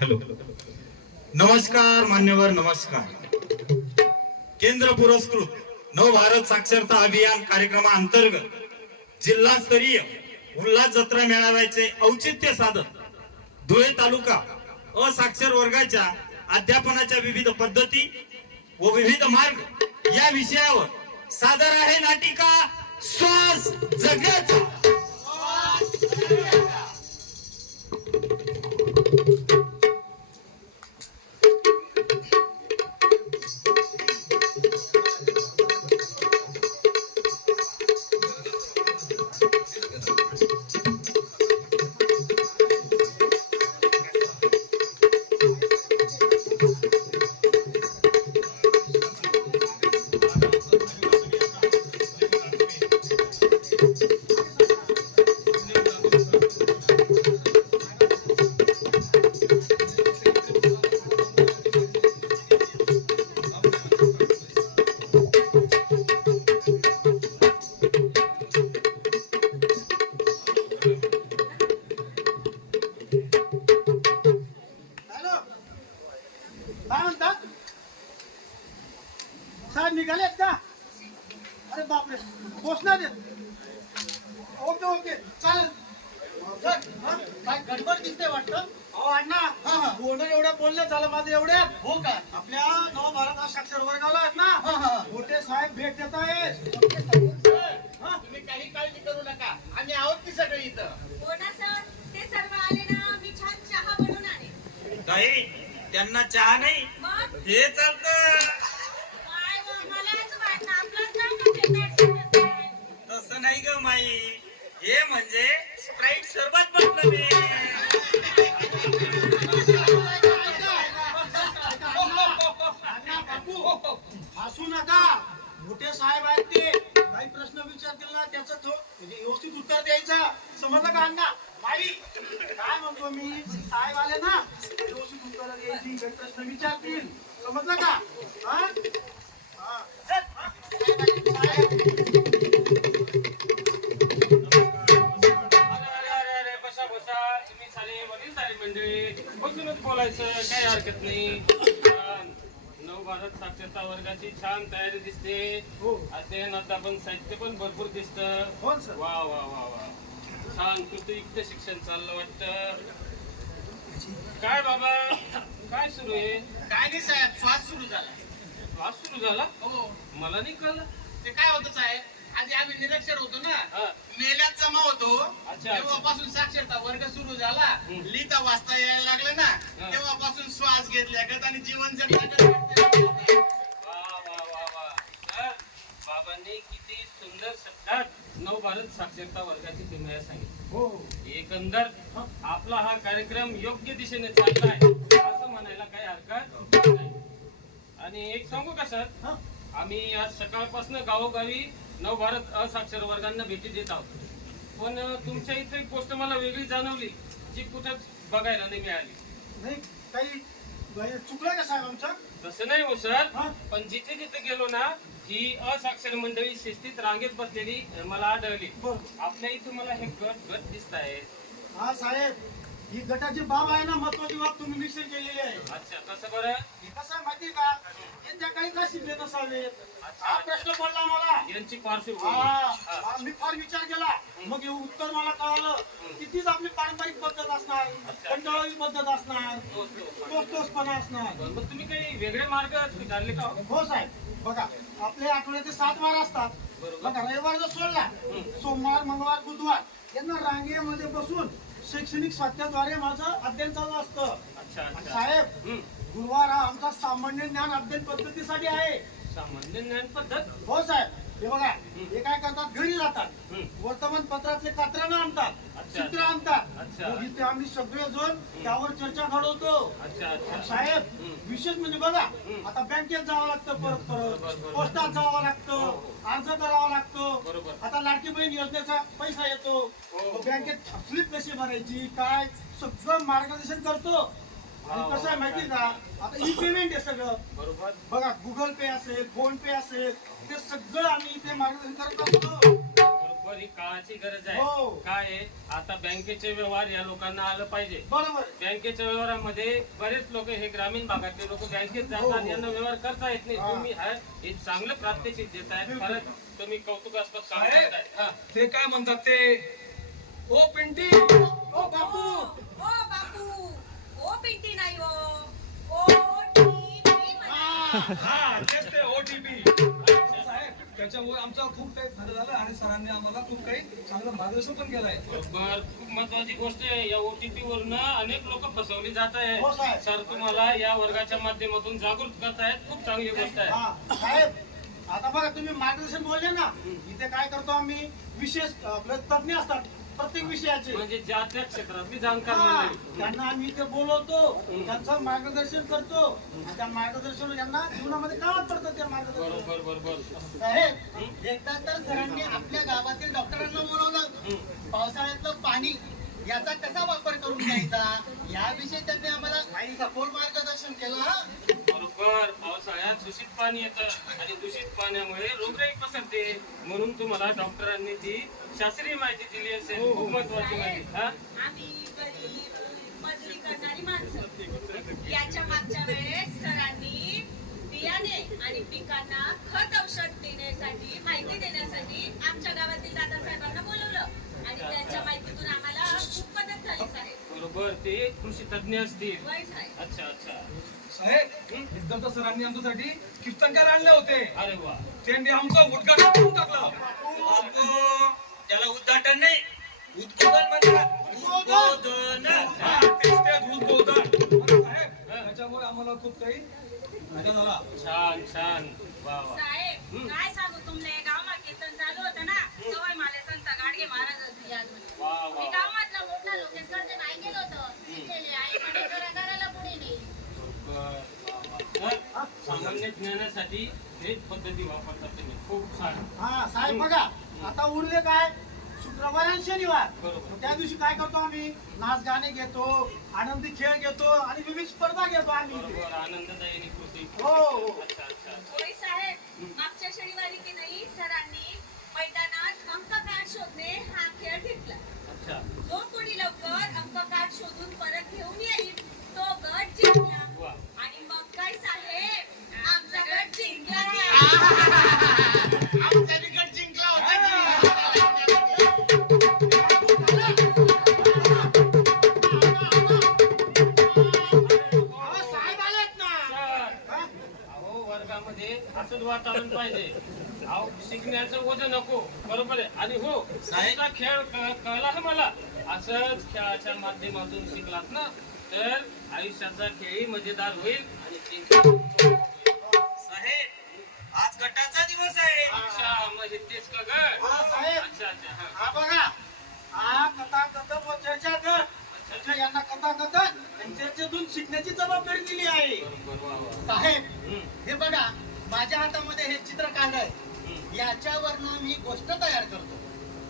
Hello. नमस्कार मान्यवर नमस्कार. केंद्र पुरस्कृत नव भारत साक्षरता अभियान कार्यक्रमाअंतर्गत जिल्हास्तरीय उल्हास जत्रा मेळाव्याचे औचित्य साधत धुळे तालुका असाक्षर वर्गाच्या अध्यापनाच्या विविध पद्धती व विविध मार्ग या विषयावर सादर आहे नाटिका श्वास जगण्याचा. निघालेत का? अरे बापरे पोचणार ओके ओके चालेल. चल, हा? काय गडबड दिसते वाटतं? अहो अण्णा एवढ्या बोलले झालं माझं एवढ्यात हो का? आपल्या नव भारत हा साक्षर वर्गाला आहेत ना? मोठे साहेब भेट देत आहेत. हा? तुम्ही काही काळजी करू नका. आम्ही आहोत की सगळे इथं? हो ना सर ते सर्व आले ना मी छान चहा बनवून आले ताई त्यांना चहा नाही. मग? हे चालत काय व, मला असं वाटलं आपलंच नाही का ते भेट देत आहे. नाही ग माई. हे म्हणजे स्प्राईट सरबत बनलं मी. हसू नका. मोठे साहेब आहेत ते. काही प्रश्न विचारतील ना त्याचं थो म्हणजे व्यवस्थित उत्तर द्यायचा. समजलं का अण्णा माई काय म्हणतो मी? साहेब आले ना व्यवस्थित उत्तर द्यायची. काही प्रश्न विचारतील. समजलं का? हा? हा. बोलायचं काही हरकत नाही. छान. नव भारत साक्षरता वर्गाची छान तयारी दिसते. हो. अध्ययन अध्यापन साहित्य पण भरपूर दिसत. हो सर. वा वा वा वा. छान कृतयुक्त शिक्षण चाललं वाटतं. काय बाबा? काय सुरू आहे? काय नाही साहेब. श्वास सुरू झाला. क्लास सुरू झाला? हो. मला नाही कळलं. ते काय होतं साहेब? आधी आम्ही निरक्षर होतो ना. मेल्यात जमा होतो. तेव्हापासून साक्षरता वर्ग सुरू झाला. लिहिता वाचता यायला लागलं ना. तेव्हापासून श्वास घेतल्यागत आणि जीवन सर बाबांनी किती सुंदर शब्दात नव भारत साक्षरता वर्गाची किमया सांगितली हो एकंदर आपला हा कार्यक्रम योग्य दिशेने चाललाय असं म्हणायला काही हरकत नाही आणि एक सांगू का सर. आम्ही आज सकाळपासून गावोगावी नवभारत असाक्षर वर्गांना भेटी देत आहोत. पण तुमच्या इथे एक गोष्ट मला वेगळी जाणवली जी कुठंच बघायला नाही मिळाली. नाही काही बाई, चुकलं का साहेब आमचं? तसं नाही हो सर. पण जिथे जिथे गेलो ना ही असाक्षर मंडळी शिस्तीत रांगेत बसलेली मला आढळली. आपल्या इथे मला हे गट गट दिसत आहेत हा साहेब. ही गटाची बाब आहे ना महत्वाची बाब तुम्ही निश्चित केलेली आहे. अच्छा कसं बरं? हे कसं आहे माहिती का? यांच्या काही का शिकले अच्छा. हा प्रश्न पडला मला. यांची पार्श्वभूमी. हा, हा. हा, मी फार विचार केला. मग हे उत्तर मला कळालं. कितीच आपली पारंपरिक पद्धत असणार अच्छा. कंटाळी पद्धत असणार तोच तो. तोच तोचपणा असणार. मग तुम्ही काही वेगळे मार्ग स्वीकारले का हो? हो साहेब. बघा आपले आठवड्याचे सात वार असतात. बरोबर. बघा रविवार जर सोडला सोमवार मंगळवार बुधवार यांना रांगेमध्ये बसून शैक्षणिक स्वाध्याद्वारे माझं अध्ययन चालू असतं. साहेब. गुरुवार हा आमचा सामान्य ज्ञान अध्ययन पद्धतीसाठी आहे. सामान्य ज्ञान पद्धत? हो साहेब. हे बघा हे काय करतात घरी जातात. वर्तमानपत्रातले कात्रणं आणतात अच्छा. चित्र आणतात अच्छा. मग इथे आम्ही सगळेजण त्यावर चर्चा घडवतो अच्छा अच्छा साहेब. विशेष म्हणजे बघा. आता बँकेत जावं लागतं परत परत बरोबर. पोस्टात जावं हो, लागतं हो. अर्ज करावा लागतो बरोबर. आता लाडकी बहीण योजनेचा पैसा येतो हो. मग बँकेत स्लिप कशी भरायची काय सगळं मार्गदर्शन करतो आणि कसं आहे माहिती काय. का आता ई पेमेंट आहे सगळं बरोबर बघा गुगल पे असेल फोन पे असेल ते सगळं आम्ही इथे मार्गदर्शन करत असतो बरोबर बरोबर ही काळाची गरज हो. आहे काय आहे आता बँकेचे व्यवहार या लोकांना आलं पाहिजे बरोबर बँकेच्या व्यवहारामध्ये बरेच लोक हे ग्रामीण भागातले लोक बँकेत हो, जातात हो. यांना व्यवहार करता येत नाही हा. तुम्ही हा- हे चांगलं प्रात्यक्षिक देत आहे बिलकुल. खरंच तुम्ही कौतुकास्पद काम साहेब. करताय हा. ते काय म्हणतात ते ओ पिंटी ओ बापू ओ बापू ओ पिंटी नाही ओ. हा तेच ते ओटीपी साहेब त्याच्यामुळे आमचं खूप काही फायदा झाला आणि सरांनी आम्हाला खूप काही चांगलं मार्गदर्शन पण केलंय. बरोबर खूप महत्वाची गोष्ट आहे. या ओटीपी वरून अनेक लोक फसवली जात हो, आहे साहेब. सर तुम्हाला या वर्गाच्या माध्यमातून जागृत करतायत. खूप चांगली गोष्ट आहे. हा साहेब आता बघा तुम्ही मार्गदर्शन बोलले ना इथे काय करतो आम्ही? विशेष आपले तज्ञ असतात. प्रत्येक विषयाचे. म्हणजे ज्या त्या क्षेत्रातली जाणकार हा, मंडळी त्यांना आम्ही इथे बोलवतो त्यांचं मार्गदर्शन करतो. आणि त्या मार्गदर्शन यांना जीवनामध्ये कामात पडतं त्या मार्गदर्शन? बरोबर बरोबर साहेब एकदा तर सरांनी आपल्या गावातील डॉक्टरांना बोलवलं. पावसाळ्यातलं पाणी याचा कसा वापर करून घ्यायचा याविषयी त्यांनी आम्हाला सखोल मार्गदर्शन केलं हा. बरोबर पावसाळ्यात दूषित पाणी येतं आणि दूषित पाण्यामुळे रोगराई पसरते. म्हणून तुम्हाला डॉक्टरांनी ती शास्त्रीय माहिती दिली असेल. खूप महत्वाची माहिती. हा? याच्या मागच्या वेळेस सरांनी बियाणे आणि पिकांना खत औषध देण्यासाठी माहिती देण्यासाठी आमच्या गावातील दादासाहेबांना बोलवलं. आणि त्यांच्या माहितीतून आम्हाला खूप मदत झाली बरोबर ते कृषी तज्ञ असतील. अच्छा अच्छा. साहेब एकदा तर सरांनी आमच्यासाठी कीर्तनकार आणले होते. अरे वा. त्यांनी आमचं उद्घाटन करून टाकलं. त्याला उद्घाटन नाही उद्बोधन म्हणतात. उद्बोधन. तेच तेच उद्बोधन. आणि साहेब त्याच्यामुळे आम्हाला खूप काही फायदा झाला. छान छान. वा वा. साहेब काय सांगू तुमले गावात कीर्तन चालू होतं ना सवय माले संत गाडगे महाराज होते यादमध्ये. वा मी वा गावातला मोठा लोकेशकडे नाही गेलो होतो गेले आई म्हणे जरा घराला पुढे नाही बरोबर वा वा. तर सामान्य ज्ञानासाठी हे पद्धती वापरतात तुम्ही. खूप छान. हा साहेब बघा आता उरले काय? शुक्रवार आणि शनिवार. बरोबर. मग त्या दिवशी काय करतो आम्ही? नाच गाणे घेतो आनंदी खेळ घेतो आणि विविध स्पर्धा घेतो आम्ही. बरोबर आनंददायी कृती. हो हो. असंच वातावरण पाहिजे. अहो शिकण्याचं वजन नको. बरोबर आहे. आणि हो खेळ कळला ना मला. असंच खेळाच्या माध्यमातून शिकलात ना. तर आयुष्याचा खेळही मजेदार होईल आणि. साहेब आज गटाचा दिवस आहे. अच्छा म्हणजे तेच का गं? साहेब. अच्छा अच्छा हा. हा बघा. हा व चर्चा म्हणजे यांना आणि चर्चेतून शिकण्याची जबाबदारी दिली आहे. बरोबर वा वा साहेब हम्म, हे बघा. माझ्या हातामध्ये हे चित्र काढलंय हम्म. याच्यावरनं मी गोष्ट तयार करतो.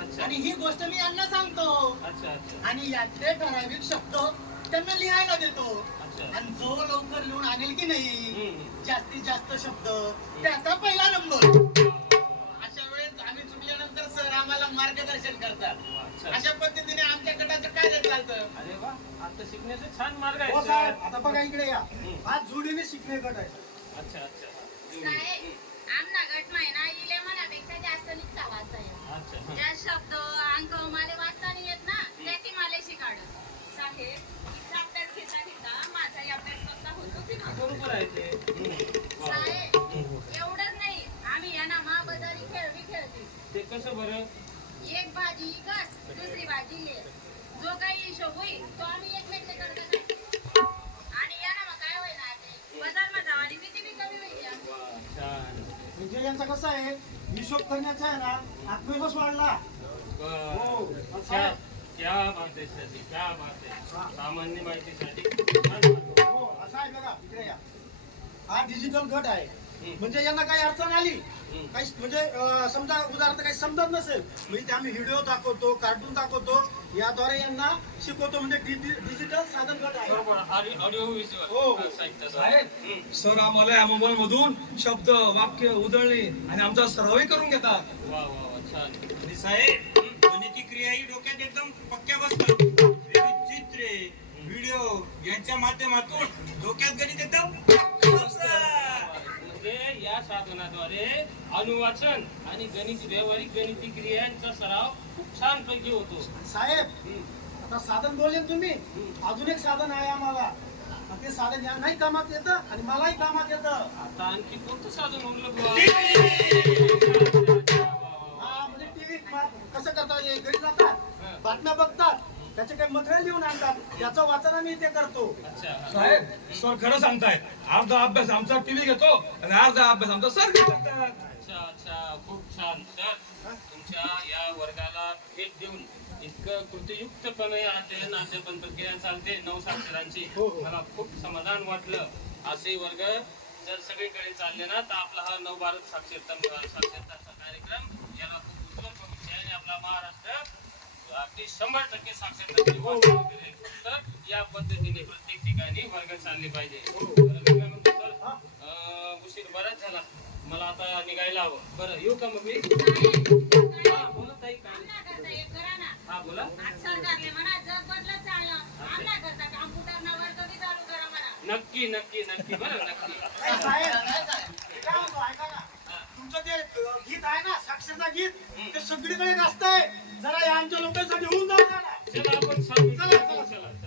अच्छा. आणि ही गोष्ट मी यांना सांगतो. अच्छा अच्छा. आणि यातले ठराविक शब्द त्यांना लिहायला देतो. अच्छा. आणि जो लवकर लिहून आणेल की नाही. जास्तीत जास्त शब्द त्याचा पहिला नंबर. अशा वेळेस आम्ही चुकल्यानंतर सर आम्हाला मार्गदर्शन करतात. अशा पद्धतीने आमच्या गटाचं कार्य चालतं. अरे वा आता शिकण्याचे छान मार्ग हो आहे सर. आता बघा इकडे या. हा जोडीने शिकणे गट आहे. अच्छा अच्छा. साहेब आमना गट महिना इले मनापेक्षा जास्त निघता हा. ज्या शब्द अंक माले वाचता नाही येत ना त्याची माले शिकाड. साहेब अभ्यास घेता घेता माझाही अभ्यास पक्का होतो की बरोबर आहे ते. साहेब एवढंच नाही आम्ही यांना महाबजारी खेळ बी खेळते. ते कसं बरं? एक भाजी कस दुसरी भाजी ये जो काही हिशोब होईल तो आम्ही एकमेकले करतो. यांचा कसं आहे हिशोब करण्याचा आहे ना आत्मविश्वास वाढला हो. क्या क्या बात आहे सर क्या बात आहे हा. सामान्य माहितीसाठी. हो असं आहे बघा इकडे या हा डिजिटल गट आहे. म्हणजे यांना काही अडचण आली. काही म्हणजे समजा उदाहरणार्थ काही समजत नसेल म्हणजे ते आम्ही व्हिडिओ दाखवतो कार्टून दाखवतो याद्वारे यांना शिकवतो म्हणजे डिजि- डिजिटल साधन गट आहे. बरोबर. ऑडिओ ऑडिओ हो, हो. सर. आम्हाला या मोबाईल मधून शब्द वाक्य उधळणे आणि आमचा सरावही करून घेतात. वा वा छान. साहेब गणिती क्रियाही डोक्यात एकदम पक्क्या बसतात चित्रे व्हिडिओ यांच्या माध्यमातून डोक्यात गणित एकदम म्हणजे या साधनाद्वारे अनुवाचन आणि गणित व्यावहारिक गणिती क्रियांचा सराव खूप छान पैकी होतो. साहेब. आता साधन बोलले तुम्ही अजून एक साधन आहे आम्हाला. ते साधन यांनाही कामात येतं आणि मलाही कामात येतं. आता आणखी कोणतं साधन बुवा? हा म्हणजे टीव्ही कसं करतात हे घरी जातात बातम्या बघतात त्याचे काही मटेरियल लिहून आणतात याचं वाचन आम्ही इथे करतो. अच्छा. साहेब सर खरं सांगतायत. अर्धा अभ्यास आमचा टीव्ही घेतो आणि अर्धा अभ्यास आमचा सर अच्छा अच्छा. खूप छान. सर तुमच्या या वर्गाला भेट देऊन इतकं कृतयुक्तपणे अध्ययन अध्यापन प्रक्रिया चालते नऊ साक्षरांची. मला खूप समाधान वाटलं. असे वर्ग जर सगळीकडे चालले ना तर आपला हा नव भारत साक्षरता साक्षरताचा कार्यक्रम याला खूप उज्ज्वल भविष्य आपला महाराष्ट्र अगदी शंभर टक्के साक्षरता. तर या पद्धतीने प्रत्येक ठिकाणी वर्ग चालले पाहिजे. उशीर बराच झाला. मला आता निघायला हवं. बरं येऊ का मग मी हा बोला ताई काय? हा नक्की नक्की नक्की. बरं नक्की. ते अ, गीत आहे ना साक्षरता गीत ते सगळीकडे जास्त आहे जरा या आमच्या लोकांसाठी होऊन जाऊ चला आपण चला चला. चला.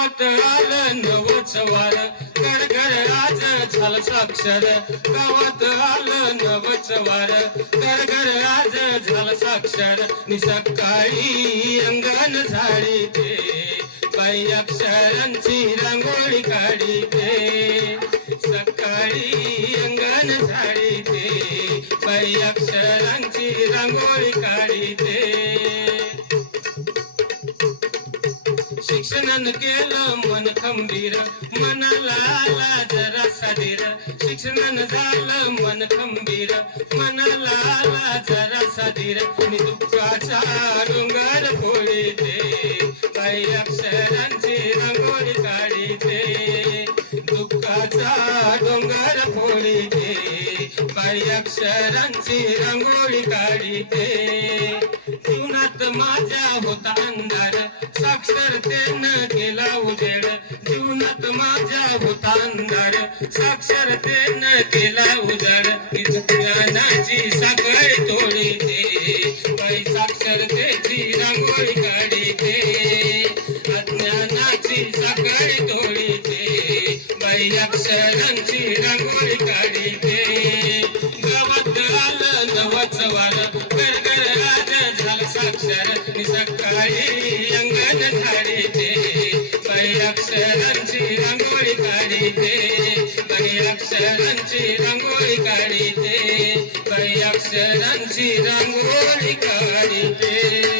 गावात आलं नवच वार. घर घर आज झालं साक्षर. गावात आलं नवच वार. घर घर आज झालं साक्षर. नि सकाळी अंगण झाडी ते बाई अक्षरांची रांगोळी काढी ते सकाळी अंगण झाडी ते बाई अक्षरांची रांगोळी काढी ते शिक्षणानं केलं मन खंबीर मनाला आला जरा साधीर. शिक्षणानं झालं मन खंबीर मनाला आला जरा साधीर. आणि दुःखाचा डोंगर फोडीते काही अक्षरांचे काही अक्षरांची रंगोळी काढीते. जीवनात माझ्या होता अंधार साक्षरतेनं केला उजेड. जीवनात माझ्या होता अंधार साक्षरतेनं केला उजेड. ज्ञानाची साखळी तोडी दे साक्षर साक्षरतेची रांगोळी काढी अज्ञानाची साखळी तोडी दे बाई अक्षरांची रांगोळी काढी दे सवाल कर कर घर घर राज झालं साक्षर. सकाळी अंगण झाडी ते बाई अक्षरांची रांगोळी काढी ते बाई अक्षरांची रांगोळी काढी ते बाई अक्षरांची रांगोळी काढी ते